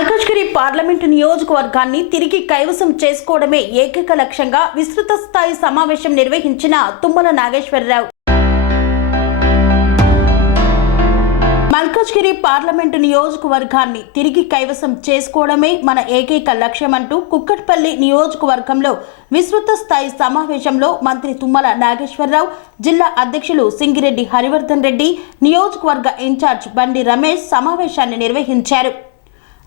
Malkajgiri parliament నియోజకవర్గాన్ని తిరిగి కైవసం చేసుకోవడమే ఏకైక లక్ష్యంగా విస్తృత స్థాయి సమావేశం నిర్వహించిన తుమ్మల నాగేశ్వరరావు. మల్కజ్గిరి పార్లమెంటు నియోజకవర్గాన్ని తిరిగి కైవసం చేసుకోవడమే మన ఏకైక లక్ష్యమంటూ కుక్కట్పల్లి నియోజకవర్గంలో విస్తృత స్థాయి సమావేశంలో మంత్రి తుమ్మల నాగేశ్వరరావు జిల్లా అధ్యక్షులు సింగిరెడ్డి హరివర్ధన్ రెడ్డి నియోజకవర్గ ఇన్ఛార్జ్ బండి రమేష్ సమావేశాన్ని నిర్వహించారు.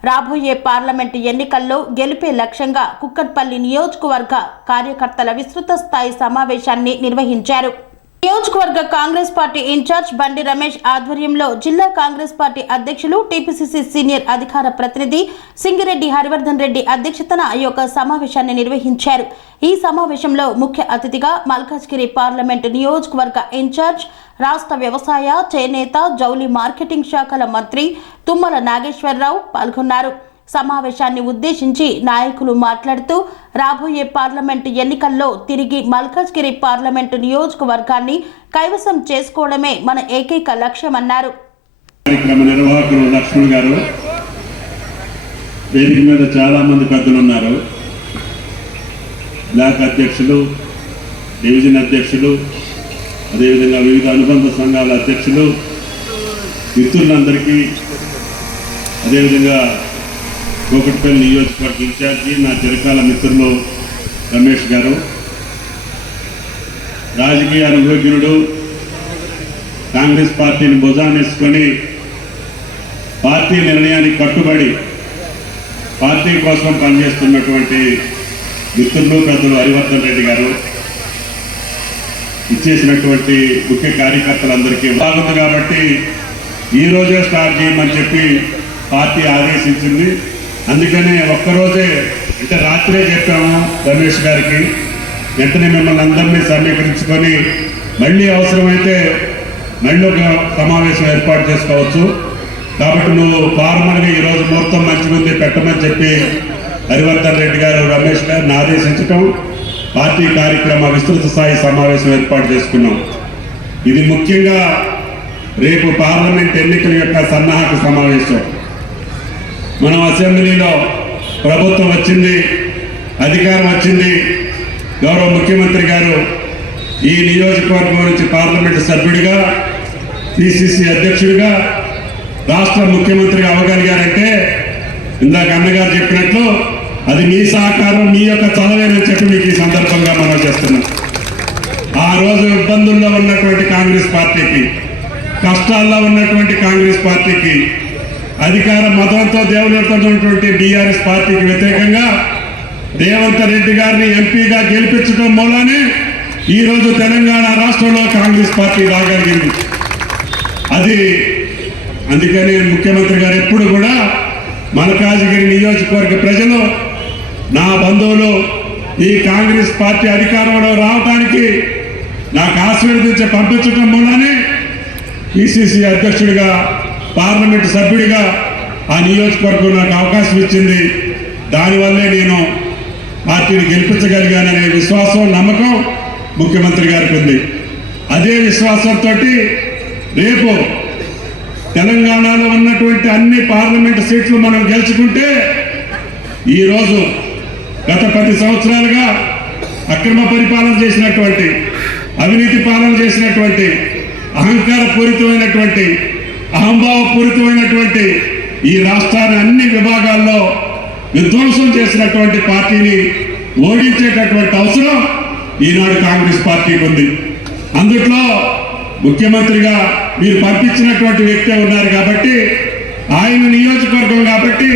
రాబోయే పార్లమెంటు ఎన్నికల్లో గెలిపే లక్ష్యంగా కుక్కట్పల్లి నియోజకవర్గ కార్యకర్తల విస్తృత స్థాయి సమావేశాన్ని నిర్వహించారు. నియోజకవర్గ కాంగ్రెస్ పార్టీ ఇన్ఛార్జ్ బండి రమేష్ ఆధ్వర్యంలో జిల్లా కాంగ్రెస్ పార్టీ అధ్యక్షులు T P C C senior అధికార ప్రతినిధి సింగిరెడ్డి హరివర్ధన్ రెడ్డి అధ్యక్షతన ఈ యొక్క సమావేశాన్ని నిర్వహించారు. ఈ సమావేశంలో ముఖ్య అతిథిగా మల్కాజ్గిరి పార్లమెంటు నియోజకవర్గ ఇన్ఛార్జ్ రాష్ట్ర వ్యవసాయ చేనేత జౌలి మార్కెటింగ్ శాఖల మంత్రి తుమ్మల నాగేశ్వరరావు పాల్గొన్నారు. సమావేశాన్ని ఉద్దేశించి నాయకులు మాట్లాడుతూ రాబోయే పార్లమెంటు ఎన్నికల్లో తిరిగి మల్కాజ్గిరి పార్లమెంటు నియోజకవర్గాన్ని కైవసం చేసుకోవడమే మన ఏకైక లక్ష్యమన్నారు. నిర్వాహకులు లక్ష్మణ్ గారు వేదిక మీద చాలా పెద్దలు ఉన్నారు. బ్లాక్ అధ్యక్షులు డివిజన్ అధ్యక్షులు అదేవిధంగా వివిధ అనుబంధ సంఘాల అధ్యక్షులు మిత్రులందరికీ అదేవిధంగా కోకట్పల్లి నియోజకవర్గ ఇన్ఛార్జి నా చిరకాల మిత్రులు రమేష్ గారు రాజకీయ అనుభవజ్ఞుడు కాంగ్రెస్ పార్టీని భుజానేసుకొని పార్టీ నిర్ణయానికి కట్టుబడి పార్టీ కోసం పనిచేస్తున్నటువంటి మిత్రులు పెద్దలు హరివర్ధన్ రెడ్డి గారు ఇచ్చేసినటువంటి ముఖ్య కార్యకర్తలందరికీ బాగుంది కాబట్టి ఈ రోజే స్టార్ట్ చేయమని చెప్పి పార్టీ ఆదేశించింది. అందుకనే ఒక్కరోజే అంటే రాత్రే చెప్పాము రమేష్ గారికి. వెంటనే మిమ్మల్ని అందరినీ సమీకరించుకొని మళ్ళీ అవసరమైతే మళ్ళీ ఒక సమావేశం ఏర్పాటు చేసుకోవచ్చు. కాబట్టి నువ్వు ఫార్మల్గా ఈరోజు ముహూర్తం మంచిగా ఉంది పెట్టమని చెప్పి హరివర్ధన్ రెడ్డి గారు రమేష్ గారిని ఆదేశించటం పార్టీ కార్యక్రమ విస్తృత స్థాయి సమావేశం ఏర్పాటు చేసుకున్నాం. ఇది ముఖ్యంగా రేపు పార్లమెంట్ ఎన్నికల యొక్క సన్నాహక సమావేశం. మనం అసెంబ్లీలో ప్రభుత్వం వచ్చింది అధికారం వచ్చింది. గౌరవ ముఖ్యమంత్రి గారు ఈ నియోజకవర్గం నుంచి పార్లమెంటు సభ్యుడిగా పిసిసి అధ్యక్షుడిగా రాష్ట్ర ముఖ్యమంత్రిగా అవగలిగారంటే ఇందాక అన్నగారు చెప్పినట్లు అది మీ సహకారం మీ యొక్క చదవేనని చెప్పి మీకు ఈ సందర్భంగా మనం చేస్తున్నాం. ఆ రోజు ఇబ్బందుల్లో ఉన్నటువంటి కాంగ్రెస్ పార్టీకి కష్టాల్లో ఉన్నటువంటి కాంగ్రెస్ పార్టీకి అధికార మతంతో దేవులెడుతున్నటువంటి బీఆర్ఎస్ పార్టీకి వ్యతిరేకంగా రేవంత్ రెడ్డి గారిని ఎంపీగా గెలిపించడం మూలానే ఈరోజు తెలంగాణ రాష్ట్రంలో కాంగ్రెస్ పార్టీ రాగలిగింది అది అందుకని ముఖ్యమంత్రి గారు ఎప్పుడు కూడా మల్కాజిగిరి నియోజకవర్గ ప్రజలు నా బంధువులు ఈ కాంగ్రెస్ పార్టీ అధికారంలో రావడానికి నాకు ఆశీర్వదించి పంపించడం మూలనే పిసిసి అధ్యక్షుడిగా పార్లమెంట్ సభ్యుడిగా ఆ నియోజకవర్గం నాకు అవకాశం ఇచ్చింది. దానివల్లే నేను పార్టీని గెలిపించగలిగాననే విశ్వాసం నమ్మకం ముఖ్యమంత్రి గారికి ఉంది. అదే విశ్వాసంతో రేపు తెలంగాణలో ఉన్నటువంటి అన్ని పార్లమెంట్ సీట్లు మనం గెలుచుకుంటే ఈరోజు గత పది సంవత్సరాలుగా అక్రమ పరిపాలన చేసినటువంటి అవినీతి పాలన చేసినటువంటి అహంకార పూరితమైనటువంటి అహంభావపూరితమైనటువంటి ఈ రాష్ట్రాన్ని అన్ని విభాగాల్లో విధ్వంసం చేసినటువంటి పార్టీని ఓడించేటటువంటి అవసరం ఈనాడు కాంగ్రెస్ పార్టీకి ఉంది. అందుట్లో ముఖ్యమంత్రిగా మీరు పంపించినటువంటి వ్యక్తి ఉన్నారు కాబట్టి ఆయన నియోజకవర్గం కాబట్టి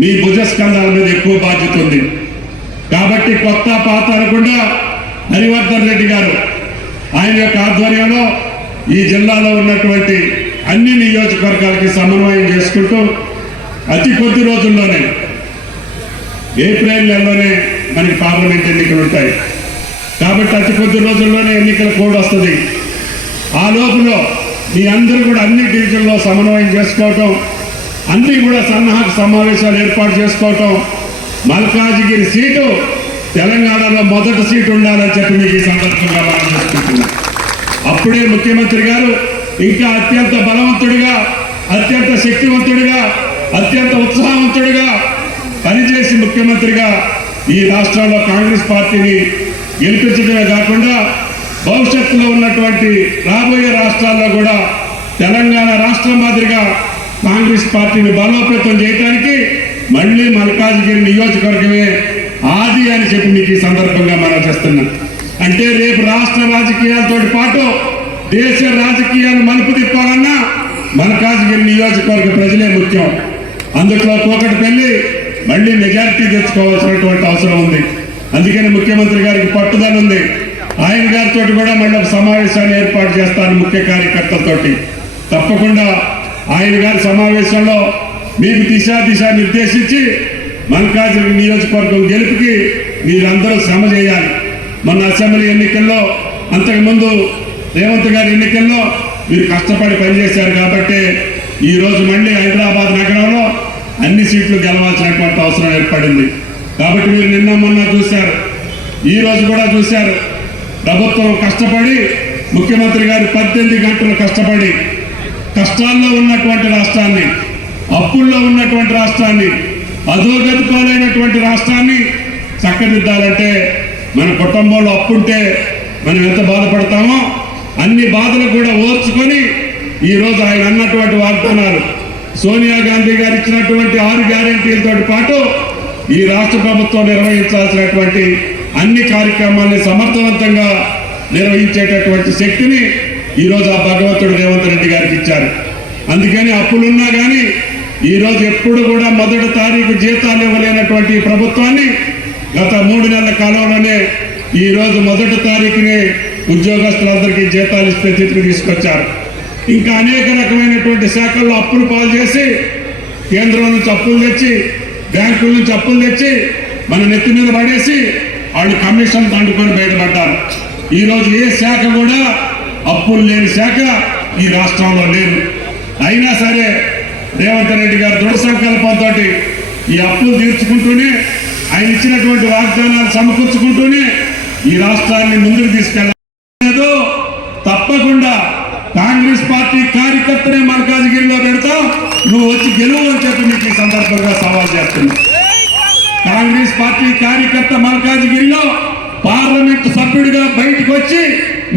మీ భుజస్కంధాల మీద ఎక్కువ బాధ్యత ఉంది. కాబట్టి కొత్త పాత అనకుండా హరివర్ధన్ రెడ్డి గారు ఆయన యొక్క ఆధ్వర్యంలో ఈ జిల్లాలో ఉన్నటువంటి అన్ని నియోజకవర్గాలకి సమన్వయం చేసుకుంటూ అతి కొద్ది రోజుల్లోనే ఏప్రిల్ నెలలోనే మనకి పార్లమెంట్ ఎన్నికలు ఉంటాయి. కాబట్టి అతి కొద్ది రోజుల్లోనే ఎన్నికల కోడ్ వస్తుంది. ఆ లోపల మీ అందరూ కూడా అన్ని డివిజన్లో సమన్వయం చేసుకోవటం అన్ని కూడా సన్నాహక సమావేశాలు ఏర్పాటు చేసుకోవటం మల్కాజిగిరి సీటు తెలంగాణలో మొదటి సీటు ఉండాలని చెప్పి మీకు ఈ సందర్భంగా మనం చేసుకుంటున్నాం అప్పుడే ముఖ్యమంత్రి గారు ఇంకా అత్యంత బలవంతుడిగా అత్యంత శక్తివంతుడిగా అత్యంత ఉత్సాహవంతుడిగా పనిచేసి ముఖ్యమంత్రిగా ఈ రాష్ట్రంలో కాంగ్రెస్ పార్టీని గెలిపించడమే కాకుండా భవిష్యత్తులో ఉన్నటువంటి రాబోయే రాష్ట్రాల్లో కూడా తెలంగాణ రాష్ట్రం మాదిరిగా కాంగ్రెస్ పార్టీని బలోపేతం చేయడానికి మళ్ళీ మల్కాజ్గిరి నియోజకవర్గమే ఆది అని చెప్పి మీకు ఈ సందర్భంగా మనం చేస్తున్నాం. అంటే రేపు రాష్ట్ర రాజకీయాలతో పాటు దేశ రాజకీయాలు మలుపు తిప్పాలన్నా మల్కాజ్గిరి నియోజకవర్గ ప్రజలే ముఖ్యం. అందుట్లో పెళ్ళి మళ్ళీ మెజారిటీ తెచ్చుకోవాల్సినటువంటి అవసరం ఉంది. అందుకని ముఖ్యమంత్రి గారికి పట్టుదల ఉంది. ఆయన గారితో కూడా మళ్ళీ సమావేశాన్ని ఏర్పాటు చేస్తాను ముఖ్య కార్యకర్తలతోటి. తప్పకుండా ఆయన గారి సమావేశంలో మీకు దిశా దిశ నిర్దేశించి మల్కాజ్గిరి నియోజకవర్గం గెలుపుకి మీరందరూ శ్రమ చేయాలి. మొన్న అసెంబ్లీ ఎన్నికల్లో అంతకుముందు రేవంత్ గారి ఎన్నికల్లో మీరు కష్టపడి పనిచేశారు కాబట్టి ఈరోజు మళ్ళీ హైదరాబాద్ నగరంలో అన్ని సీట్లు గెలవాల్సినటువంటి అవసరం ఏర్పడింది. కాబట్టి మీరు నిన్న మొన్న చూశారు. ఈ రోజు కూడా చూశారు. ప్రభుత్వం కష్టపడి ముఖ్యమంత్రి గారు పద్దెనిమిది గంటలు కష్టపడి కష్టాల్లో ఉన్నటువంటి రాష్ట్రాన్ని అప్పుల్లో ఉన్నటువంటి రాష్ట్రాన్ని అధోగతికోలేనటువంటి రాష్ట్రాన్ని చక్కదిద్దాలంటే మన కుటుంబంలో అప్పుంటే మనం ఎంత బాధపడతామో అన్ని బాధలు కూడా ఓర్చుకొని ఈరోజు ఆయన అన్నటువంటి వాగ్దానాలు సోనియా గాంధీ గారు ఇచ్చినటువంటి ఆరు గ్యారెంటీలతో పాటు ఈ రాష్ట్ర ప్రభుత్వం నిర్వహించాల్సినటువంటి అన్ని కార్యక్రమాల్ని సమర్థవంతంగా నిర్వహించేటటువంటి శక్తిని ఈరోజు ఆ భగవంతుడు రేవంత్ రెడ్డి గారికి ఇచ్చారు. అందుకని అప్పులున్నా కానీ ఈరోజు ఎప్పుడు కూడా మొదటి తారీఖు జీతాలు ఇవ్వలేనటువంటి ప్రభుత్వాన్ని గత మూడు నెలల కాలంలోనే ఈరోజు మొదటి తారీఖునే ఉద్యోగస్తులందరికీ జీతాలు ఇస్తే తీర్పు తీసుకొచ్చారు. ఇంకా అనేక రకమైనటువంటి శాఖల్లో అప్పులు పాలు చేసి కేంద్రం నుంచి అప్పులు తెచ్చి బ్యాంకుల నుంచి అప్పులు తెచ్చి మన నెత్తి మీద పడేసి వాళ్ళు కమిషన్ తండుకొని బయటపడ్డారు. ఈరోజు ఏ శాఖ కూడా అప్పులు లేని శాఖ ఈ రాష్ట్రంలో లేదు. అయినా సరే రేవంత్ రెడ్డి గారు దృఢ సంకల్పంతో ఈ అప్పులు తీర్చుకుంటూనే ఆయన ఇచ్చినటువంటి వాగ్దానాలు సమకూర్చుకుంటూనే ఈ రాష్ట్రాన్ని ముందుకు తీసుకెళ్ళాలి తప్పకుండా కాంగ్రెస్ పార్టీ కార్యకర్తనే మల్కాజ్గిరిలో పెడతా నువ్వు వచ్చి గెలువు అని చెప్పి నీకు ఈ సందర్భంగా సవాల్ చేస్తున్నా. కాంగ్రెస్ పార్టీ కార్యకర్త మల్కాజ్గిరిలో పార్లమెంట్ సభ్యుడిగా బయటకు వచ్చి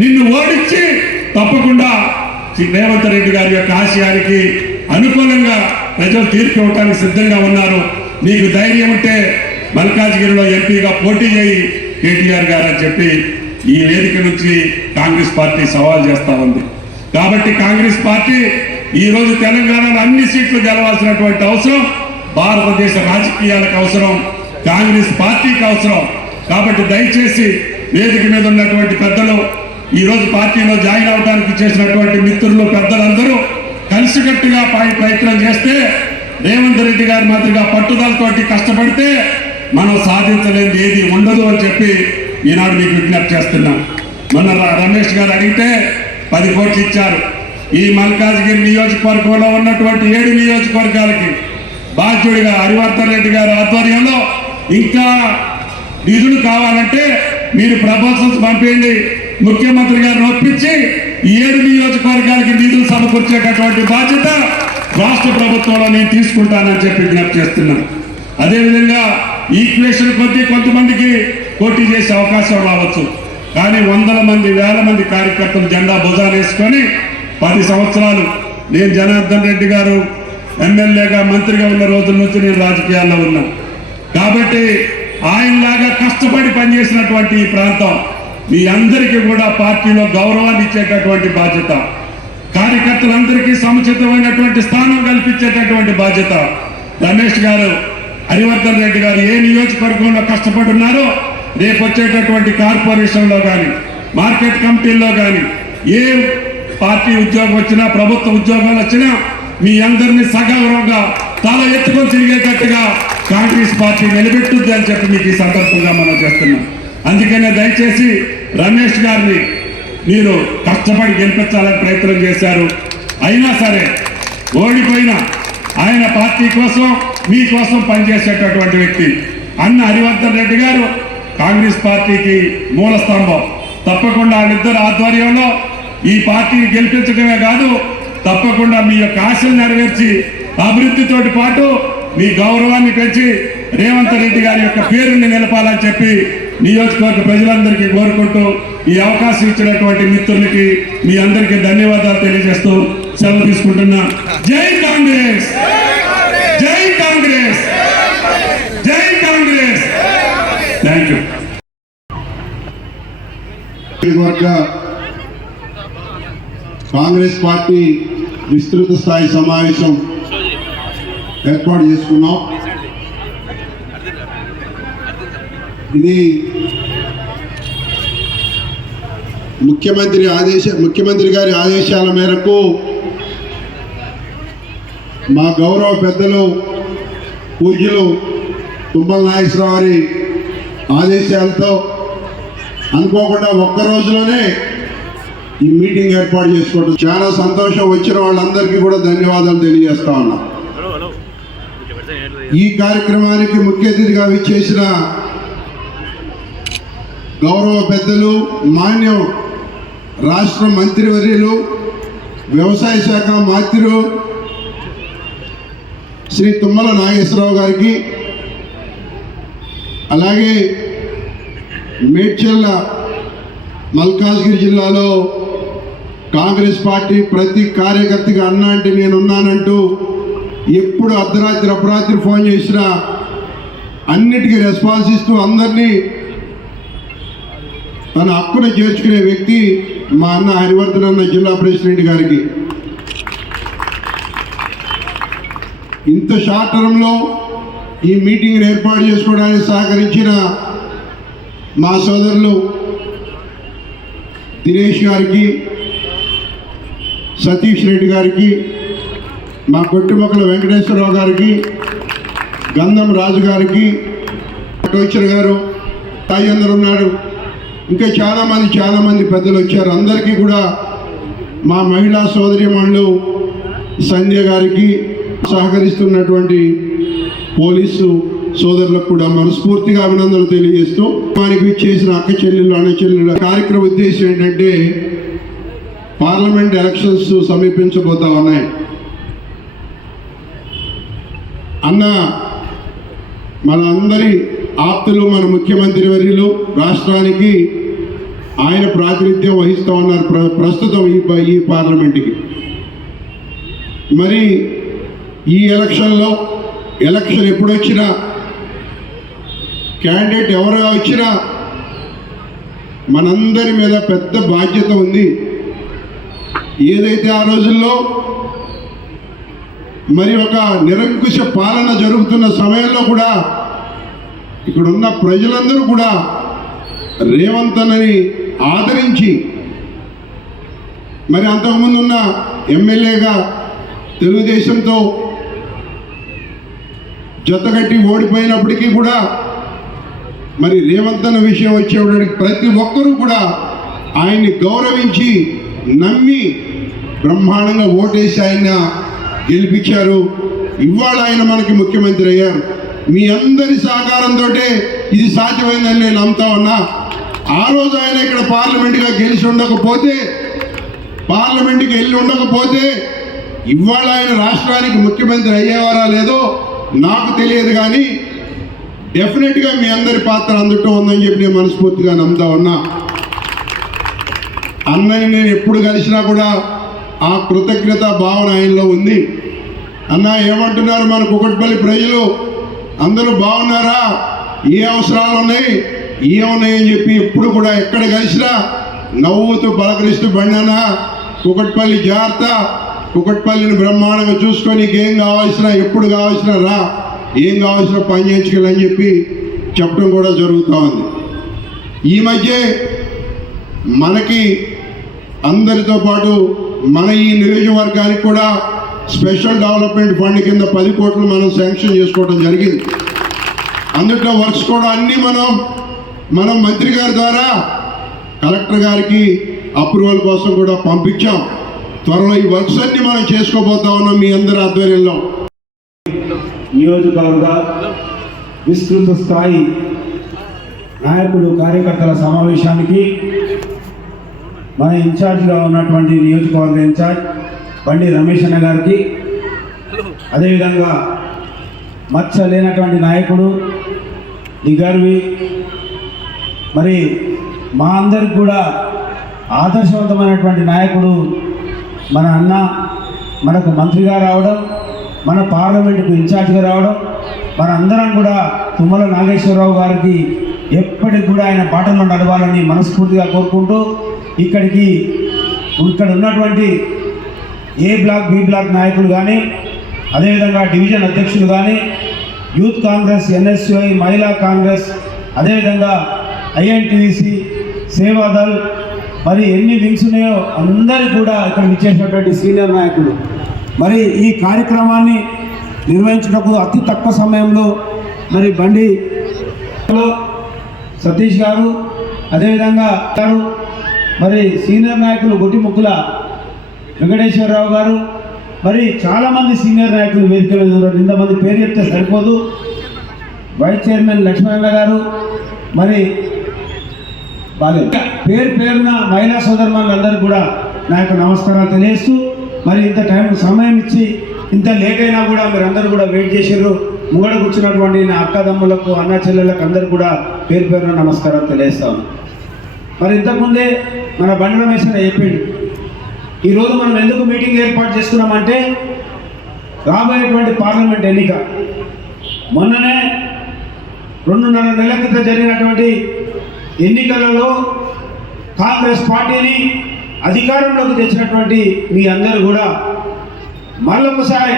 నిన్ను ఓడించి తప్పకుండా శ్రీ రేవంత్ రెడ్డి గారి యొక్క ఆశయానికి అనుకూలంగా ప్రజలు తీర్పు ఇవ్వడానికి సిద్ధంగా ఉన్నారు. నీకు ధైర్యం ఉంటే మల్కాజ్గిరిలో ఎంపీగా పోటీ చేయి కేటీఆర్ గారు అని చెప్పి ఈ వేదిక నుంచి కాంగ్రెస్ పార్టీ సవాల్ చేస్తా ఉంది. కాబట్టి కాంగ్రెస్ పార్టీ ఈరోజు తెలంగాణలో అన్ని సీట్లు గెలవాల్సినటువంటి అవసరం భారతదేశ రాజకీయాలకు అవసరం కాంగ్రెస్ పార్టీకి అవసరం. కాబట్టి దయచేసి వేదిక మీద ఉన్నటువంటి పెద్దలు ఈరోజు పార్టీలో జాయిన్ అవడానికి చేసినటువంటి మిత్రులు పెద్దలందరూ కలిసికట్టుగా పై- ప్రయత్నం చేస్తే రేవంత్ రెడ్డి గారి మాదిరిగా పట్టుదలతోటి కష్టపడితే మనం సాధించలేనిది ఏది ఉండదు అని చెప్పి ఈనాడు మీకు విజ్ఞప్తి చేస్తున్నాం. మొన్న రమేష్ గారు అడిగితే పది కోట్లు ఇచ్చారు. ఈ మల్కాజ్గిరి నియోజకవర్గంలో ఉన్నటువంటి ఏడు నియోజకవర్గాలకి బాధ్యుడిగా హరివర్ధన్ రెడ్డి గారి ఆధ్వర్యంలో ఇంకా నిధులు కావాలంటే మీరు ప్రపోజల్స్ పంపించండి ముఖ్యమంత్రి గారిని ఒప్పించి ఈ ఏడు నియోజకవర్గాలకి నిధులు సమకూర్చేటటువంటి బాధ్యత రాష్ట్ర ప్రభుత్వంలో నేను తీసుకుంటానని చెప్పి విజ్ఞప్తి చేస్తున్నాను అదేవిధంగా ఈక్వేషన్ కొద్దీ కొంతమందికి పోటీ చేసే అవకాశం రావచ్చు. కానీ వందల మంది వేల మంది కార్యకర్తలు జెండా భుజాలు వేసుకొని పది సంవత్సరాలు నేను జనార్దన్ రెడ్డి గారు ఎమ్మెల్యేగా మంత్రిగా ఉన్న రోజుల నుంచి నేను రాజకీయాల్లో ఉన్నాను కాబట్టి ఆయనలాగా కష్టపడి పనిచేసినటువంటి ఈ ప్రాంతం మీ అందరికీ కూడా పార్టీలో గౌరవాన్ని ఇచ్చేటటువంటి బాధ్యత. కార్యకర్తలందరికీ సముచితమైనటువంటి స్థానం కల్పించేటటువంటి బాధ్యత. రమేష్ గారు హరివర్ధన్ రెడ్డి గారు ఏ నియోజకవర్గంలో కష్టపడి ఉన్నారో రేపు వచ్చేటటువంటి కార్పొరేషన్లో కానీ మార్కెట్ కమిటీల్లో కానీ ఏ పార్టీ ఉద్యోగం వచ్చినా ప్రభుత్వ ఉద్యోగాలు వచ్చినా మీ అందరినీ సగౌరవంగా తల ఎత్తుకొని తిరిగేటట్టుగా కాంగ్రెస్ పార్టీ నిలబెట్టుద్ది అని చెప్పి మీకు ఈ సందర్భంగా మనం చేస్తున్నాం. అందుకనే దయచేసి రమేష్ గారిని మీరు కష్టపడి గెలిపించాలని ప్రయత్నం చేశారు. అయినా సరే ఓడిపోయిన ఆయన పార్టీ కోసం మీకోసం పనిచేసేటటువంటి వ్యక్తి అన్న హరివర్ధన్ రెడ్డి గారు కాంగ్రెస్ పార్టీకి మూల స్తంభం తప్పకుండా వాళ్ళిద్దరు ఆధ్వర్యంలో ఈ పార్టీని గెలిపించడమే కాదు తప్పకుండా మీ యొక్క ఆశలు నెరవేర్చి అభివృద్ధితోటి పాటు మీ గౌరవాన్ని పెంచి రేవంత్ రెడ్డి గారి యొక్క పేరుని నిలపాలని చెప్పి నియోజకవర్గ ప్రజలందరికీ కోరుకుంటూ ఈ అవకాశం ఇచ్చినటువంటి మిత్రులకి మీ అందరికీ ధన్యవాదాలు తెలియజేస్తూ సెలవు తీసుకుంటున్నా. జై కాంగ్రెస్! నియోజకవర్గ కాంగ్రెస్ పార్టీ విస్తృత స్థాయి సమావేశం ఏర్పాటు చేసుకున్నాం. ఇది ముఖ్యమంత్రి ఆదేశ ముఖ్యమంత్రి గారి ఆదేశాల మేరకు మా గౌరవ పెద్దలు పూజ్యులు తుమ్మల నాగేశ్వరరావు వారి ఆదేశాలతో అనుకోకుండా ఒక్క రోజులోనే ఈ మీటింగ్ ఏర్పాటు చేసుకోవడం చాలా సంతోషం వచ్చిన వాళ్ళందరికీ కూడా ధన్యవాదాలు తెలియజేస్తా ఉన్నా. ఈ కార్యక్రమానికి ముఖ్య అతిథిగా విచ్చేసిన గౌరవ పెద్దలు మాన్యం రాష్ట్ర మంత్రివర్యులు వ్యవసాయ శాఖ మంత్రులు శ్రీ తుమ్మల నాగేశ్వరరావు గారికి అలాగే మేడ్చల్ల మల్కాజ్గిరి జిల్లాలో కాంగ్రెస్ పార్టీ ప్రతి కార్యకర్తగా అన్నా అంటే నేను ఉన్నానంటూ ఎప్పుడు అర్ధరాత్రి అపరాత్రి ఫోన్ చేసినా అన్నిటికీ రెస్పాన్స్ ఇస్తూ అందరినీ తన హక్కున చేర్చుకునే వ్యక్తి మా అన్న హరివర్ధన్ అన్న జిల్లా ప్రెసిడెంట్ గారికి. ఇంత షార్ట్ టర్మ్లో ఈ మీటింగ్ ఏర్పాటు చేసుకోవడానికి సహకరించిన మా సోదరులు దినేష్ గారికి సతీష్ రెడ్డి గారికి మా కొట్టుమొక్కల వెంకటేశ్వరరావు గారికి గంధం రాజు గారికి టోచర్ గారు తాయందరు ఉన్నారు. ఇంకా చాలామంది చాలామంది పెద్దలు వచ్చారు. అందరికీ కూడా మా మహిళా సోదరిమణులు సంధ్య గారికి సహకరిస్తున్నటువంటి పోలీసు సోదరులకు కూడా మనస్ఫూర్తిగా అభినందనలు తెలియజేస్తూ వారికి చేసిన అక్క చెల్లెళ్ళు అన్న చెల్లెళ్ళ కార్యక్రమ ఉద్దేశం ఏంటంటే పార్లమెంట్ ఎలక్షన్స్ సమీపించబోతా ఉన్నాయి. అన్న మన అందరి ఆప్తులు మన ముఖ్యమంత్రి వర్యులు రాష్ట్రానికి ఆయన ప్రాతినిధ్యం వహిస్తూ ఉన్నారు ప్ర ప్రస్తుతం ఈ ఈ పార్లమెంట్కి. మరి ఈ ఎలక్షన్లో ఎలక్షన్ ఎప్పుడొచ్చినా క్యాండిడేట్ ఎవరుగా వచ్చినా మనందరి మీద పెద్ద బాధ్యత ఉంది. ఏదైతే ఆ రోజుల్లో మరి ఒక నిరంకుశ పాలన జరుగుతున్న సమయంలో కూడా ఇక్కడ ఉన్న ప్రజలందరూ కూడా రేవంతనని ఆదరించి మరి అంతకుముందు ఉన్న ఎమ్మెల్యేగా తెలుగుదేశంతో జతగట్టి ఓడిపోయినప్పటికీ కూడా మరి రేవంత్ అన్న విషయం వచ్చేవాడికి ప్రతి ఒక్కరూ కూడా ఆయన్ని గౌరవించి నమ్మి బ్రహ్మాండంగా ఓటేసి ఆయన గెలిపించారు. ఇవాళ ఆయన మనకి ముఖ్యమంత్రి అయ్యారు. మీ అందరి సహకారంతో ఇది సాధ్యమైందని నేను నమ్ముతా ఉన్నా. ఆ రోజు ఆయన ఇక్కడ పార్లమెంటుగా గెలిచి ఉండకపోతే పార్లమెంటుకి వెళ్ళి ఉండకపోతే ఇవాళ ఆయన రాష్ట్రానికి ముఖ్యమంత్రి అయ్యేవారా లేదో నాకు తెలియదు కానీ డెఫినెట్గా మీ అందరి పాత్ర అందుటూ ఉందని చెప్పి నేను మనస్ఫూర్తిగా నమ్ముతా ఉన్నా. అన్నయ్య నేను ఎప్పుడు కలిసినా కూడా ఆ కృతజ్ఞత భావన ఆయనలో ఉంది. అన్న ఏమంటున్నారు మన కుకట్పల్లి ప్రజలు? అందరూ బాగున్నారా? ఏ అవసరాలు ఉన్నాయి? ఏమున్నాయని చెప్పి ఎప్పుడు కూడా ఎక్కడ కలిసినా నవ్వుతూ పలకరిస్తూ బండినా కుకట్పల్లి జాగ్రత్త కుకట్పల్లిని బ్రహ్మాండంగా చూసుకొని ఏం కావాల్సిన ఎప్పుడు కావాల్సిన రా. ఏం కావాల్సిన పని చేయించుకోవాలని చెప్పి చెప్పడం కూడా జరుగుతూ ఉంది. ఈ మధ్య మనకి అందరితో పాటు మన ఈ నియోజకవర్గానికి కూడా స్పెషల్ డెవలప్మెంట్ ఫండ్ కింద పది కోట్లు మనం శాంక్షన్ చేసుకోవడం జరిగింది. అందుట్లో వర్క్స్ కూడా అన్నీ మనం మనం మంత్రి గారి ద్వారా కలెక్టర్ గారికి అప్రూవల్ కోసం కూడా పంపించాం. త్వరలో ఈ వర్క్స్ అన్నీ మనం చేసుకోబోతా ఉన్నాం మీ అందరి ఆధ్వర్యంలో. నియోజకవర్గ విస్తృత స్థాయి నాయకులు కార్యకర్తల సమావేశానికి మన ఇన్ఛార్జ్గా ఉన్నటువంటి నియోజకవర్గ ఇన్ఛార్జ్ బండి రమేష్ అన్న గారికి అదేవిధంగా మచ్చ లేనటువంటి నాయకుడు నిగర్వి మరి మా అందరికి కూడా ఆదర్శవంతమైనటువంటి నాయకుడు మన అన్న మనకు మంత్రిగా రావడం మన పార్లమెంటుకు ఇన్ఛార్జ్గా రావడం మనందరం కూడా తుమ్మల నాగేశ్వరరావు గారికి ఎప్పటికి కూడా ఆయన పాటలు నడవాలని మనస్ఫూర్తిగా కోరుకుంటూ ఇక్కడికి ఇక్కడ ఉన్నటువంటి ఏ బ్లాక్ బి బ్లాక్ నాయకులు కానీ అదేవిధంగా డివిజన్ అధ్యక్షులు కానీ యూత్ కాంగ్రెస్ ఎన్ఎస్యుఐ మహిళా కాంగ్రెస్ అదేవిధంగా ఐఎన్టీసీ సేవాదల్ మరి ఎన్ని వింగ్స్ ఉన్నాయో అందరూ కూడా ఇక్కడ ఇచ్చేసినటువంటి సీనియర్ నాయకులు. మరి ఈ కార్యక్రమాన్ని నిర్వహించినప్పుడు అతి తక్కువ సమయంలో మరి బండి సతీష్ గారు అదేవిధంగా గారు మరి సీనియర్ నాయకులు గొట్టిముక్కుల వెంకటేశ్వరరావు గారు మరి చాలామంది సీనియర్ నాయకులు వేదిక మీద ఇంతమంది పేరు చెప్తే సరిపోదు. వైస్ చైర్మన్ లక్ష్మణ గారు మరి బాగా పేరు పేరున మహిళా సోదరులందరూ కూడా నా యొక్క నమస్కారాలు తెలియజేస్తూ మరి ఇంత టైం సమయం ఇచ్చి ఇంత లేట్ అయినా కూడా మీరు అందరూ కూడా వెయిట్ చేసారు ముంగడ కూర్చున్నటువంటి నా అక్కదమ్ములకు అన్న చెల్లెళ్ళకు అందరూ కూడా పేరు పేరున నమస్కారం తెలియస్తాను మరి ఇంతకుముందే మన బండి రమేష్ చెప్పిండు. ఈరోజు మనం ఎందుకు మీటింగ్ ఏర్పాటు చేసుకున్నామంటే రాబోయేటువంటి పార్లమెంట్ ఎన్నిక. మొన్ననే రెండున్నర నెలల క్రితం జరిగినటువంటి ఎన్నికలలో కాంగ్రెస్ పార్టీని అధికారంలోకి తెచ్చినటువంటి మీ అందరూ కూడా మళ్ళొకసారి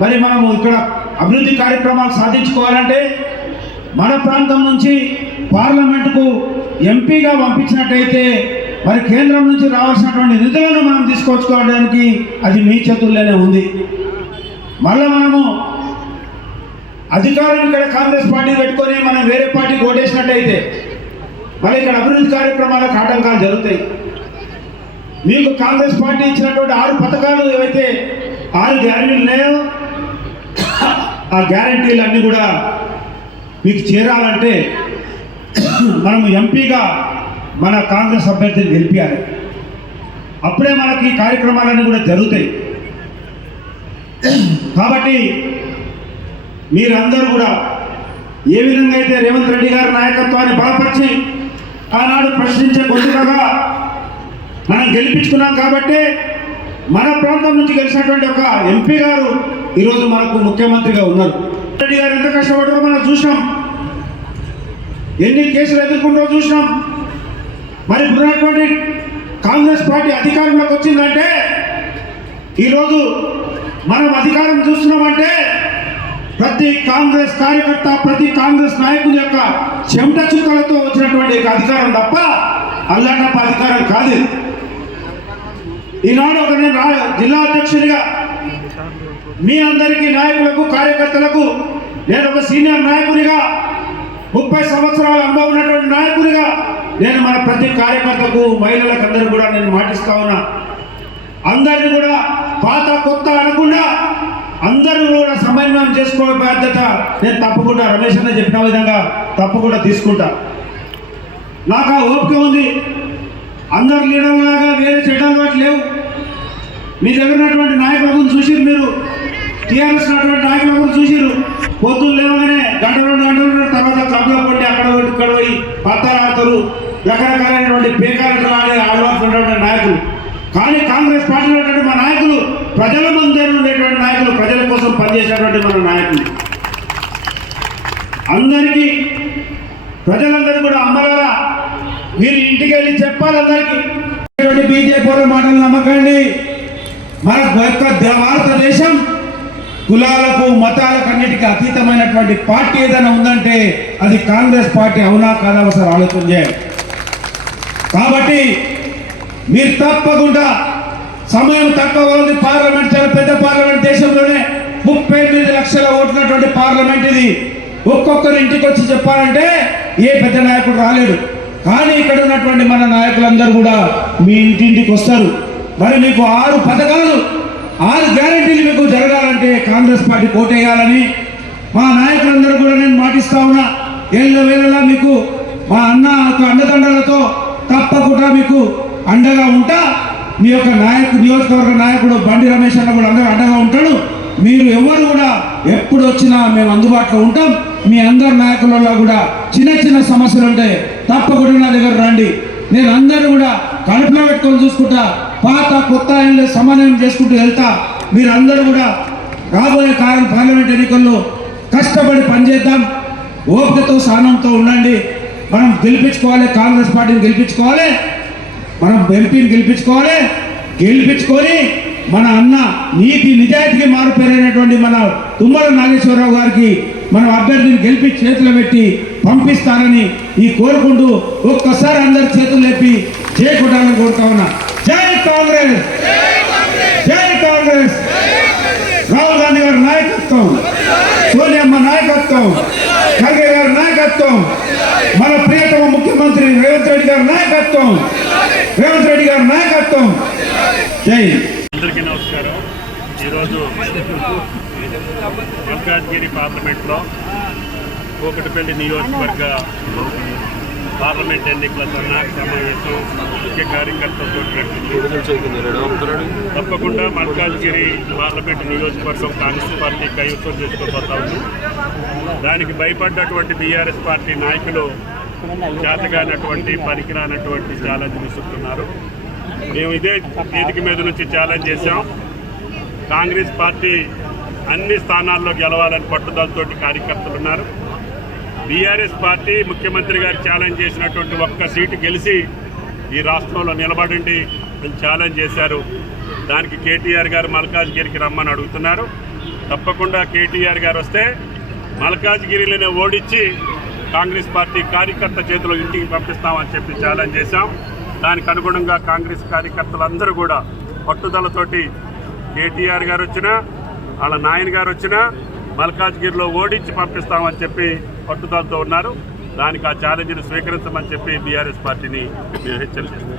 మరి మనము ఇక్కడ అభివృద్ధి కార్యక్రమాలు సాధించుకోవాలంటే మన ప్రాంతం నుంచి పార్లమెంటుకు ఎంపీగా పంపించినట్టయితే మరి కేంద్రం నుంచి రావాల్సినటువంటి నిధులను మనం తీసుకొచ్చుకోవడానికి అది మీ చేతుల్లోనే ఉంది. మళ్ళీ మనము అధికారం ఇక్కడ కాంగ్రెస్ పార్టీ పెట్టుకొని మనం వేరే పార్టీకి ఓటేసినట్టయితే మళ్ళీ ఇక్కడ అభివృద్ధి కార్యక్రమాలకు ఆటంకాలు జరుగుతాయి. మీకు కాంగ్రెస్ పార్టీ ఇచ్చినటువంటి ఆరు పథకాలు ఏవైతే ఆరు గ్యారెంటీలు ఉన్నాయో ఆ గ్యారెంటీలు అన్నీ కూడా మీకు చేరాలంటే మనము ఎంపీగా మన కాంగ్రెస్ అభ్యర్థిని గెలిపించాలి అప్పుడే మనకి ఈ కార్యక్రమాలన్నీ కూడా జరుగుతాయి. కాబట్టి మీరందరూ కూడా ఏ విధంగా అయితే రేవంత్ రెడ్డి గారి నాయకత్వాన్ని బలపరిచి ఆనాడు ప్రశ్నించే గొంతుకగా మనం గెలిపించుకున్నాం కాబట్టి మన ప్రాంతం నుంచి గెలిచినటువంటి ఒక ఎంపీ గారు ఈరోజు మనకు ముఖ్యమంత్రిగా ఉన్నారు. రెడ్డి గారు ఎంత కష్టపడారో మనం చూసినాం. ఎన్ని కేసులు ఎదుర్కొంటారో చూసినాం. మరి ఉన్నటువంటి కాంగ్రెస్ పార్టీ అధికారంలోకి వచ్చిందంటే ఈరోజు మనం అధికారం చూస్తున్నామంటే ప్రతి కాంగ్రెస్ కార్యకర్త ప్రతి కాంగ్రెస్ నాయకుని యొక్క చెమట చుక్కలతో వచ్చినటువంటి ఒక అధికారం తప్ప అల్లాటప్ప అధికారం కాదు. ఈనాడు ఒక నేను జిల్లా అధ్యక్షుడిగా మీ అందరికీ నాయకులకు కార్యకర్తలకు నేను ఒక సీనియర్ నాయకునిగా ముప్పై సంవత్సరాల అనుభవం ఉన్నటువంటి నాయకునిగా నేను మన ప్రతి కార్యకర్తకు మహిళలకు అందరూ కూడా నేను మాటిస్తా ఉన్నా. అందరిని కూడా పాత కొత్త అనకుండా అందరూ కూడా సమన్వయం చేసుకోవే బాధ్యత నేను తప్పకుండా రమేష్ అన్న చెప్పిన విధంగా తప్పకుండా తీసుకుంటా. నాకు ఆ ఓపిక ఉంది. అందరు లీడర్లాగా వేరే చెడ్డలు వాటి లేవు. మీ దగ్గర ఉన్నటువంటి నాయకులను చూసిరు మీరు. టీఆర్ఎస్ ఉన్నటువంటి నాయకులను చూసిరు. పొద్దున్న లేవగానే గంట రెండు గంటలు తర్వాత క్లబ్లో కొట్టి అక్కడ పోయి ఇక్కడ పోయి పత్తాలు ఆడతారు. రకరకాలైనటువంటి పేకాలు ఆడే ఆడవలసినటువంటి ఉన్నటువంటి నాయకులు. కానీ కాంగ్రెస్ పార్టీలో ఉన్నటువంటి మా నాయకులు ప్రజల ముందే ఉండేటువంటి నాయకులు ప్రజల కోసం పనిచేసేటువంటి మన నాయకులు. అందరికీ ప్రజలందరూ కూడా అమ్మగారా మీరు ఇంటికి వెళ్ళి చెప్పాలి అందరికీ. బీజేపీ మాటలు నమ్మకండి. మన యొక్క ద- భారతదేశం కులాలకు మతాలకు అన్నిటికీ అతీతమైనటువంటి పార్టీ ఏదైనా ఉందంటే అది కాంగ్రెస్ పార్టీ అవునా కాదా ఒకసారి ఆలోచన చేయండి. కాబట్టి మీరు తప్పకుండా సమయం తక్కువ ఉంది. పార్లమెంట్ చాలా పెద్ద పార్లమెంట్ దేశంలోనే ముప్పై ఎనిమిది లక్షల ఓట్లటువంటి పార్లమెంట్ ఇది. ఒక్కొక్కరు ఇంటికి వచ్చి చెప్పాలంటే ఏ పెద్ద నాయకుడు రాలేడు. కానీ ఇక్కడ ఉన్నటువంటి మన నాయకులందరూ కూడా మీ ఇంటింటికి వస్తారు. మరి మీకు ఆరు పథకాలు ఆరు గ్యారెంటీలు మీకు జరగాలంటే కాంగ్రెస్ పార్టీ కోటేయాలని మా నాయకులందరూ కూడా నేను మాటిస్తా ఉన్నా. ఏళ్ళ వేళలా మీకు మా అన్న అండదండలతో తప్పకుండా మీకు అండగా ఉంటా. మీ యొక్క నాయకుడు నియోజకవర్గ నాయకుడు బండి రమేష్ అన్న కూడా అందరూ అండగా ఉంటాడు. మీరు ఎవరు కూడా ఎప్పుడు వచ్చినా మేము అందుబాటులో ఉంటాం. మీ అందరి నాయకులలో కూడా చిన్న చిన్న సమస్యలు ఉంటాయి తప్పకుండా నా దగ్గర రండి. నేను అందరూ కూడా కడుపులో పెట్టుకొని చూసుకుంటా. పాత కొత్త ఆయనలో సమన్వయం చేసుకుంటూ వెళ్తా మీరందరూ కూడా రాబోయే కాలం పార్లమెంట్ ఎన్నికల్లో కష్టపడి పనిచేద్దాం. ఓపికతో సహనంతో ఉండండి. మనం గెలిపించుకోవాలి కాంగ్రెస్ పార్టీని గెలిపించుకోవాలి మనం ఎంపీని గెలిపించుకోవాలి గెలిపించుకొని మన అన్న నీతి నిజాయితీకి మారుపేరైనటువంటి మన తుమ్మల నాగేశ్వరరావు గారికి మనం అభ్యర్థిని గెలిపి చేతులు పెట్టి పంపిస్తారని ఈ కోరుకుంటూ ఒక్కసారి అందరి చేతులు లేపి చేకూడాలని కోరుతా ఉన్నా. కాంగ్రెస్! జై కాంగ్రెస్! రాహుల్ గాంధీ గారి నాయకత్వం! సోనియమ్మ నాయకత్వం! ఖర్గే గారి నాయకత్వం! మన ప్రియతమ ముఖ్యమంత్రి రేవంత్ రెడ్డి గారి నాయకత్వం! రేవంత్ రెడ్డి గారి నాయకత్వం! జై! అందరికీ నమస్కారం. ఈరోజు మల్కాజ్గిరి పార్లమెంట్లో కూకటిపల్లి నియోజకవర్గ పార్లమెంట్ ఎన్నికల సన్నాహక సమావేశం ముఖ్య కార్యకర్తలతో. తప్పకుండా మల్కాజ్గిరి పార్లమెంట్ నియోజకవర్గం కాంగ్రెస్ పార్టీ కైవసం చేసుకోబోతా ఉంది. దానికి భయపడ్డటువంటి బీఆర్ఎస్ పార్టీ నాయకులు చేతగానటువంటి పనికిరానటువంటి ఛాలెంజ్ విసురుతున్నారు. మేము ఇదే వేదిక మీద నుంచి ఛాలెంజ్ చేశాం. కాంగ్రెస్ పార్టీ అన్ని స్థానాల్లో గెలవాలని పట్టుదలతోటి కార్యకర్తలు ఉన్నారు. బీఆర్ఎస్ పార్టీ ముఖ్యమంత్రి గారు ఛాలెంజ్ చేసినటువంటి ఒక్క సీటు గెలిచి ఈ రాష్ట్రంలో నిలబడండి అని ఛాలెంజ్ చేశారు. దానికి కేటీఆర్ గారు మల్కాజ్గిరికి రమ్మని అడుగుతున్నారు. తప్పకుండా కేటీఆర్ గారు వస్తే మల్కాజ్గిరిలోనే ఓడించి కాంగ్రెస్ పార్టీ కార్యకర్త చేతిలో ఇంటికి పంపిస్తామని చెప్పి ఛాలెంజ్ చేశాం. దానికి అనుగుణంగా కాంగ్రెస్ కార్యకర్తలందరూ కూడా పట్టుదలతోటి కేటీఆర్ గారు వచ్చినా వాళ్ళ నాయన గారు వచ్చినా మల్కాజ్గిరిలో ఓడించి పంపిస్తామని చెప్పి పట్టుదలతో ఉన్నారు. దానికి ఆ ఛాలెంజ్ని స్వీకరించమని చెప్పి బీఆర్ఎస్ పార్టీని మేము హెచ్చరిస్తున్నాం.